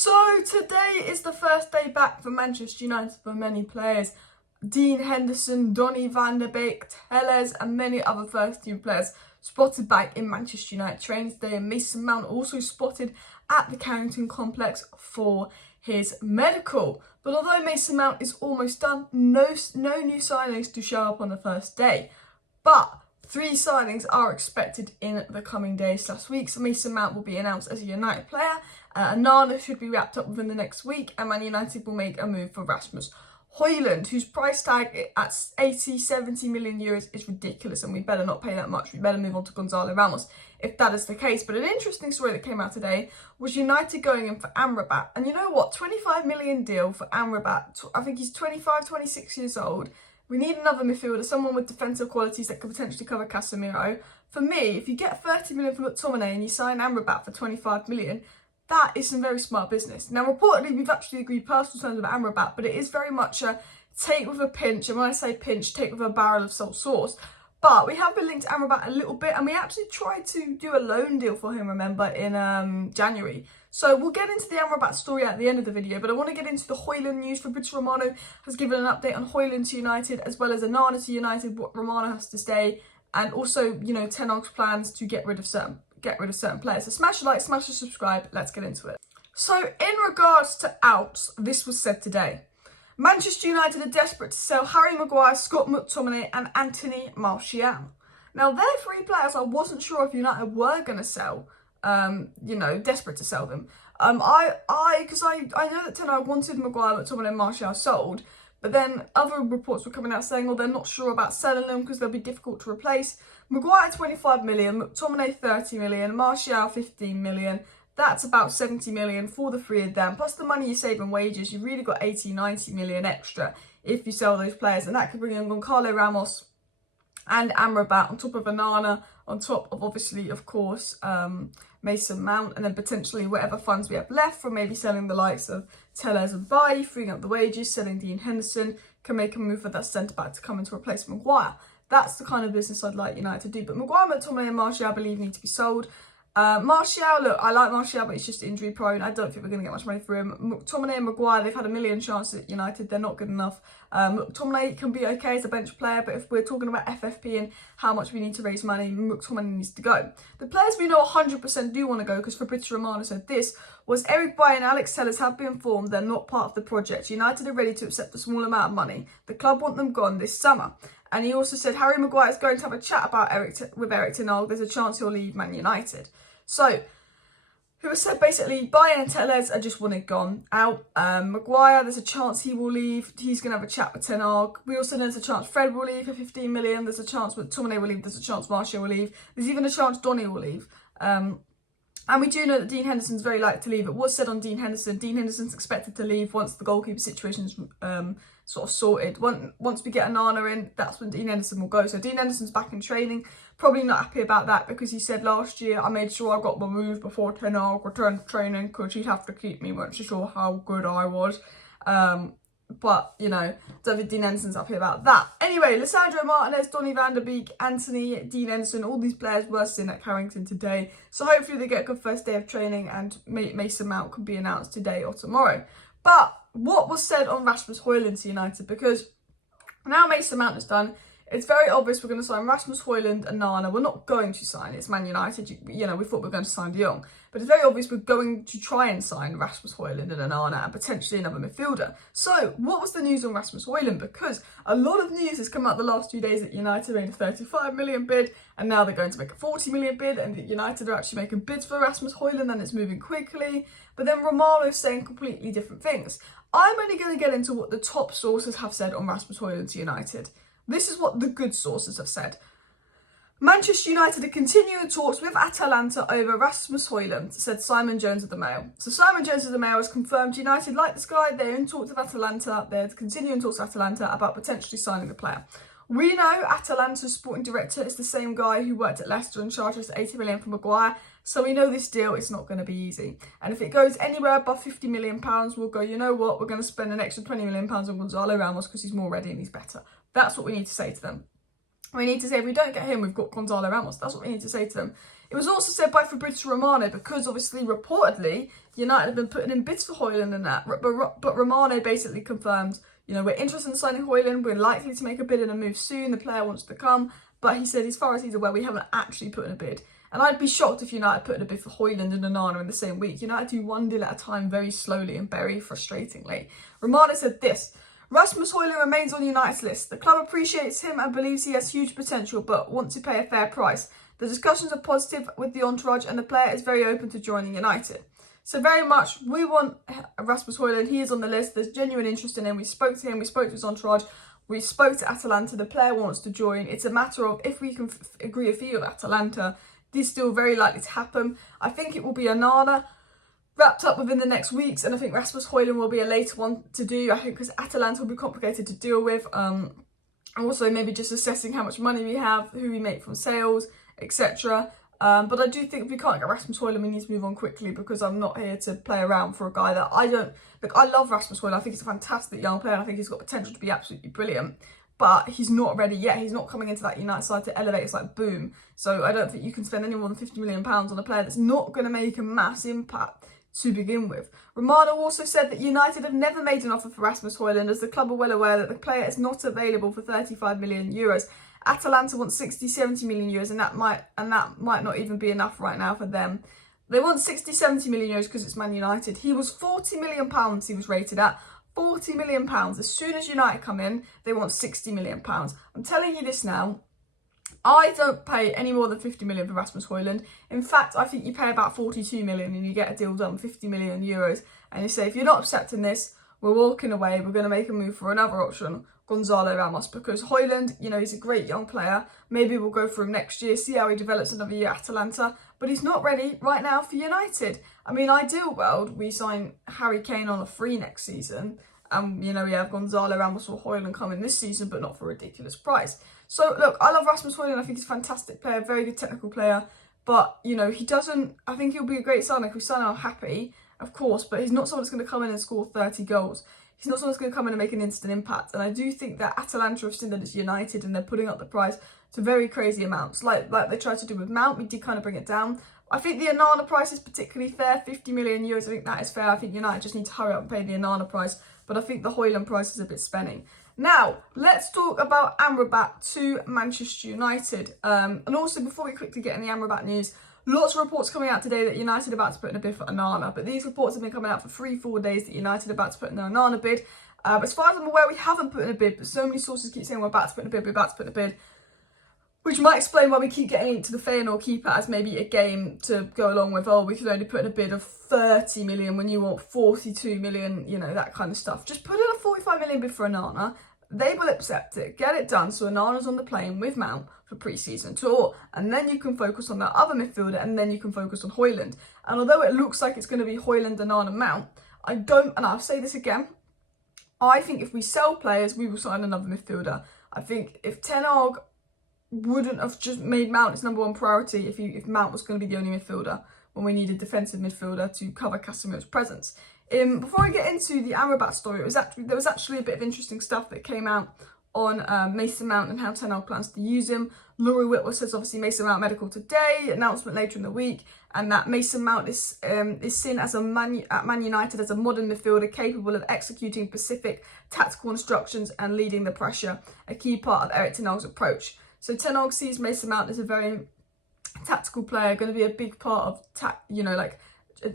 So today is the first day back for Manchester United for many players. Dean Henderson, Donny van der Beek, Telles and many other first team players spotted back in Manchester United training today, and Mason Mount also spotted at the Carrington complex for his medical. But although Mason Mount is almost done, no new signings to show up on the first day. But 3 signings are expected in the coming days/weeks. So Mason Mount will be announced as a United player. Onana should be wrapped up within the next week, and Man United will make a move for Rasmus Hojlund, whose price tag at 70 million euros is ridiculous, and we better not pay that much. We better move on to Gonzalo Ramos if that is the case. But an interesting story that came out today was United going in for Amrabat. And you know what? 25 million deal for Amrabat. I think he's 25, 26 years old. We need another midfielder, someone with defensive qualities that could potentially cover Casemiro. For me, if you get 30 million from McTominay and you sign Amrabat for 25 million, that is some very smart business. Now, reportedly, we've actually agreed personal terms with Amrabat, but it is very much a take with a pinch. And when I say pinch, take with a barrel of salt sauce. But we have been linked to Amrabat a little bit, and we actually tried to do a loan deal for him, remember, in January. So we'll get into the Amrabat story at the end of the video, but I want to get into the Hojlund news. Fabrizio Romano has given an update on Hojlund to United, as well as Onana to United, what Romano has to stay, and also, you know, Ten Hag's plans to get rid of certain players. So smash a like, smash a subscribe, let's get into it. So in regards to outs, this was said today. Manchester United are desperate to sell Harry Maguire, Scott McTominay and Anthony Martial. Now, they're 3 players I wasn't sure if United were going to sell, desperate to sell them. Because I know that Ten Hag wanted Maguire, McTominay and Martial sold, but then other reports were coming out saying, well, they're not sure about selling them because they'll be difficult to replace. Maguire 25 million, McTominay 30 million, Martial 15 million. That's about 70 million for the 3 of them. Plus the money you save in wages, you've really got 80, 90 million extra if you sell those players. And that could bring in Gonzalo Ramos and Amrabat on top of Onana, on top of obviously, of course, Mason Mount, and then potentially whatever funds we have left from maybe selling the likes of Telles and Bailly, freeing up the wages, selling Dean Henderson, can make a move for that centre-back to come in to replace Maguire. That's the kind of business I'd like United to do. But Maguire, McTominay and Martial, I believe, need to be sold. Martial, look, I like Martial, but he's just injury prone. I don't think we're going to get much money for him. McTominay and Maguire, they've had a million chances at United. They're not good enough. McTominay can be okay as a bench player, but if we're talking about FFP and how much we need to raise money, McTominay needs to go. The players we know 100% do want to go, because Fabrizio Romano said this, was Eric Bailly and Alex Telles have been informed they're not part of the project. United are ready to accept a small amount of money. The club want them gone this summer. And he also said Harry Maguire is going to have a chat about with Eric Ten Hag. There's a chance he'll leave Man United. So, who has said basically Bailly and Telles are just wanted gone out. Maguire, there's a chance he will leave. He's going to have a chat with Ten Hag. We also know there's a chance Fred will leave for 15 million. There's a chance McTominay will leave. There's a chance Martial will leave. There's even a chance Donny will leave. And we do know that Dean Henderson's very likely to leave. It was said on Dean Henderson. Dean Henderson's expected to leave once the goalkeeper situation is sort of sorted. Once we get Onana in, that's when Dean Henderson will go. So Dean Henderson's back in training. Probably not happy about that, because he said last year, I made sure I got my move before Ten Hag returned to training because he'd have to keep me. Weren't sure how good I was. But, you know, don't think Dean Henderson's happy about that. Anyway, Lisandro Martinez, Donny van der Beek, Anthony, Dean Henderson, all these players were seen at Carrington today. So hopefully they get a good first day of training, and Mason Mount could be announced today or tomorrow. But what was said on Rasmus Hojlund to United? Because now Mason Mount is done, it's very obvious we're going to sign Rasmus Hojlund and Onana. We're not going to sign, it's Man United. You know, we thought we were going to sign De Jong. But it's very obvious we're going to try and sign Rasmus Hojlund and Onana and potentially another midfielder. So, what was the news on Rasmus Hojlund? Because a lot of news has come out the last 2 days that United made a 35 million bid, and now they're going to make a 40 million bid, and that United are actually making bids for Rasmus Hojlund, and it's moving quickly. But then Romano's saying completely different things. I'm only going to get into what the top sources have said on Rasmus Hojlund to United. This is what the good sources have said. Manchester United are continuing talks with Atalanta over Rasmus Hojlund, said Simon Jones of the Mail. So Simon Jones of the Mail has confirmed United like this guy. They're in talks with Atalanta. They're continuing talks with Atalanta about potentially signing the player. We know Atalanta's sporting director is the same guy who worked at Leicester and charged us 80 million for Maguire. So we know this deal is not going to be easy. And if it goes anywhere above 50 million pounds, we'll go, you know what, we're going to spend an extra 20 million pounds on Gonzalo Ramos because he's more ready and he's better. That's what we need to say to them. We need to say, if we don't get him, we've got Gonzalo Ramos. That's what we need to say to them. It was also said by Fabrizio Romano, because obviously, reportedly, United have been putting in bids for Hojlund and that, but Romano basically confirmed, you know, we're interested in signing Hojlund, we're likely to make a bid and a move soon, the player wants to come, but he said, as far as he's aware, we haven't actually put in a bid. And I'd be shocked if United put in a bid for Hojlund and Onana in the same week. United do one deal at a time very slowly and very frustratingly. Romano said this: Rasmus Hojlund remains on United's list. The club appreciates him and believes he has huge potential, but wants to pay a fair price. The discussions are positive with the entourage and the player is very open to joining United. So very much, we want Rasmus Hojlund. He is on the list. There's genuine interest in him. We spoke to him. We spoke to his entourage. We spoke to Atalanta. The player wants to join. It's a matter of if we can agree a fee with Atalanta. This is still very likely to happen. I think it will be Onana wrapped up within the next weeks, and I think Rasmus Hojlund will be a later one to do. I think because Atalanta will be complicated to deal with. Also maybe just assessing how much money we have, who we make from sales, etc. But I do think if we can't get Rasmus Hojlund, we need to move on quickly, because I'm not here to play around for a guy that I don't... Look, I love Rasmus Hojlund. I think he's a fantastic young player, and I think he's got potential to be absolutely brilliant. But he's not ready yet. He's not coming into that United side to elevate. It's like boom. So I don't think you can spend any more than £50 million on a player that's not going to make a mass impact to begin with. Romano also said that United have never made an offer for Rasmus Hojlund, as the club are well aware that the player is not available for €35 million. Atalanta wants 60-70 million euros, and that might not even be enough right now for them. They want 60-70 million euros because it's Man United. He was £40 million he was rated at. £40 million. As soon as United come in, they want £60 million. I'm telling you this now. I don't pay any more than 50 million for Rasmus Hojlund. In fact, I think you pay about 42 million and you get a deal done, 50 million euros. And you say, if you're not accepting this, we're walking away. We're going to make a move for another option, Gonzalo Ramos, because Hojlund, you know, he's a great young player. Maybe we'll go for him next year, see how he develops another year at Atalanta. But he's not ready right now for United. I mean, ideal world, we sign Harry Kane on a free next season. And, you know, we have Gonzalo Ramos or Hojlund coming this season, but not for a ridiculous price. So, look, I love Rasmus Hojlund. I think he's a fantastic player, very good technical player. But, you know, he doesn't... I think he'll be a great signing. If we sign him, I'm happy, of course. But he's not someone that's going to come in and score 30 goals. He's not someone that's going to come in and make an instant impact. And I do think that Atalanta have seen that it's United and they're putting up the price to very crazy amounts. Like they tried to do with Mount. We did kind of bring it down. I think the Onana price is particularly fair, 50 million euros. I think that is fair. I think United just need to hurry up and pay the Onana price. But I think the Hojlund price is a bit spenning. Now, let's talk about Amrabat to Manchester United. And also, before we quickly get in the Amrabat news, lots of reports coming out today that United are about to put in a bid for Onana. But these reports have been coming out for 3-4 days that United are about to put in an Onana bid. As far as I'm aware, we haven't put in a bid, but so many sources keep saying we're about to put in a bid, we're about to put in a bid. Which might explain why we keep getting linked to the Feyenoord keeper as maybe a game to go along with, oh, we could only put in a bid of 30 million when you want 42 million, you know, that kind of stuff. Just put in a 45 million bid for Onana. They will accept it, get it done, so Onana's on the plane with Mount for pre-season tour, and then you can focus on that other midfielder, and then you can focus on Hojlund. And although it looks like it's going to be Hojlund, Onana, Mount, I don't, and I'll say this again, I think if we sell players, we will sign another midfielder. I think if Ten Hag wouldn't have just made Mount its number one priority if Mount was going to be the only midfielder when we needed defensive midfielder to cover Casemiro's presence. Before I get into the Amrabat story, there was actually a bit of interesting stuff that came out on Mason Mount and how Ten Hag plans to use him. Laurie Whitworth says obviously Mason Mount medical today, announcement later in the week, and that Mason Mount is seen as at Man United as a modern midfielder capable of executing specific tactical instructions and leading the pressure, a key part of Erik Ten Hag's approach. So Ten Hag sees Mason Mount as a very tactical player, going to be a big part of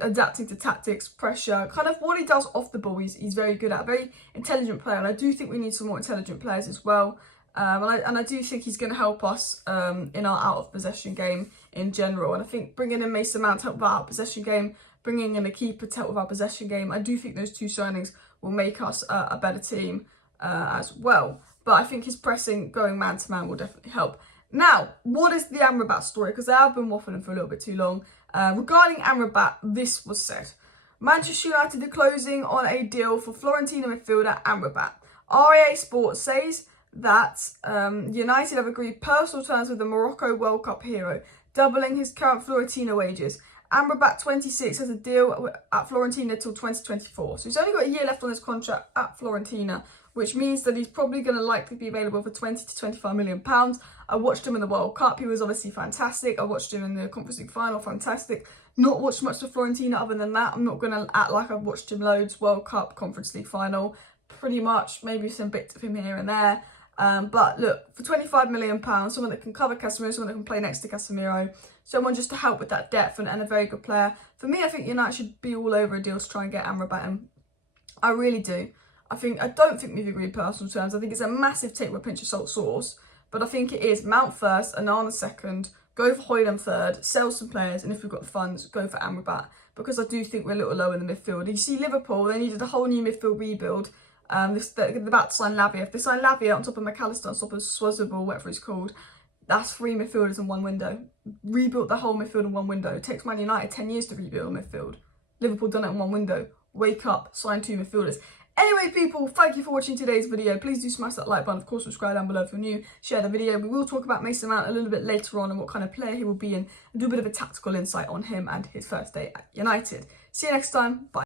adapting to tactics, pressure, kind of what he does off the ball. He's very good at, very intelligent player, and I do think we need some more intelligent players as well. And I do think he's going to help us in our out of possession game in general. And I think bringing in Mason Mount to help with our out of possession game, bringing in a keeper to help with our possession game, I do think those two signings will make us a better team as well. But I think his pressing, going man to man, will definitely help. Now, what is the Amrabat story? Because I have been waffling for a little bit too long. Regarding Amrabat, this was said. Manchester United are closing on a deal for Fiorentina midfielder Amrabat. RAA Sport says that United have agreed personal terms with the Morocco World Cup hero, doubling his current Fiorentina wages. Amrabat, 26, has a deal at Fiorentina till 2024. So he's only got a year left on his contract at Fiorentina, which means that he's probably going to likely be available for £20 to £25 million. I watched him in the World Cup. He was obviously fantastic. I watched him in the Conference League final. Fantastic. Not watched much for Fiorentina other than that. I'm not going to act like I've watched him loads. World Cup, Conference League final, pretty much. Maybe some bits of him here and there. But look, for £25 million, someone that can cover Casemiro, someone that can play next to Casemiro, someone just to help with that depth and a very good player. For me, I think United should be all over a deal to try and get Amrabat in. I really do. I don't think we've agreed personal terms. I think it's a massive take with a pinch of salt sauce. But I think it is Mount first, Onana second, go for Hojlund third, sell some players, and if we've got the funds, go for Amrabat. Because I do think we're a little low in the midfield. You see Liverpool, they needed a whole new midfield rebuild. They're about to sign Lavia. If they sign Lavia on top of McAllister, on top of Swazable, whatever he's called, that's 3 midfielders in one window. Rebuilt the whole midfield in one window. It takes Man United 10 years to rebuild a midfield. Liverpool done it in one window. Wake up, sign 2 midfielders. Anyway, people, thank you for watching today's video. Please do smash that like button. Of course, subscribe down below if you're new. Share the video. We will talk about Mason Mount a little bit later on and what kind of player he will be in, and do a bit of a tactical insight on him and his first day at United. See you next time. Bye.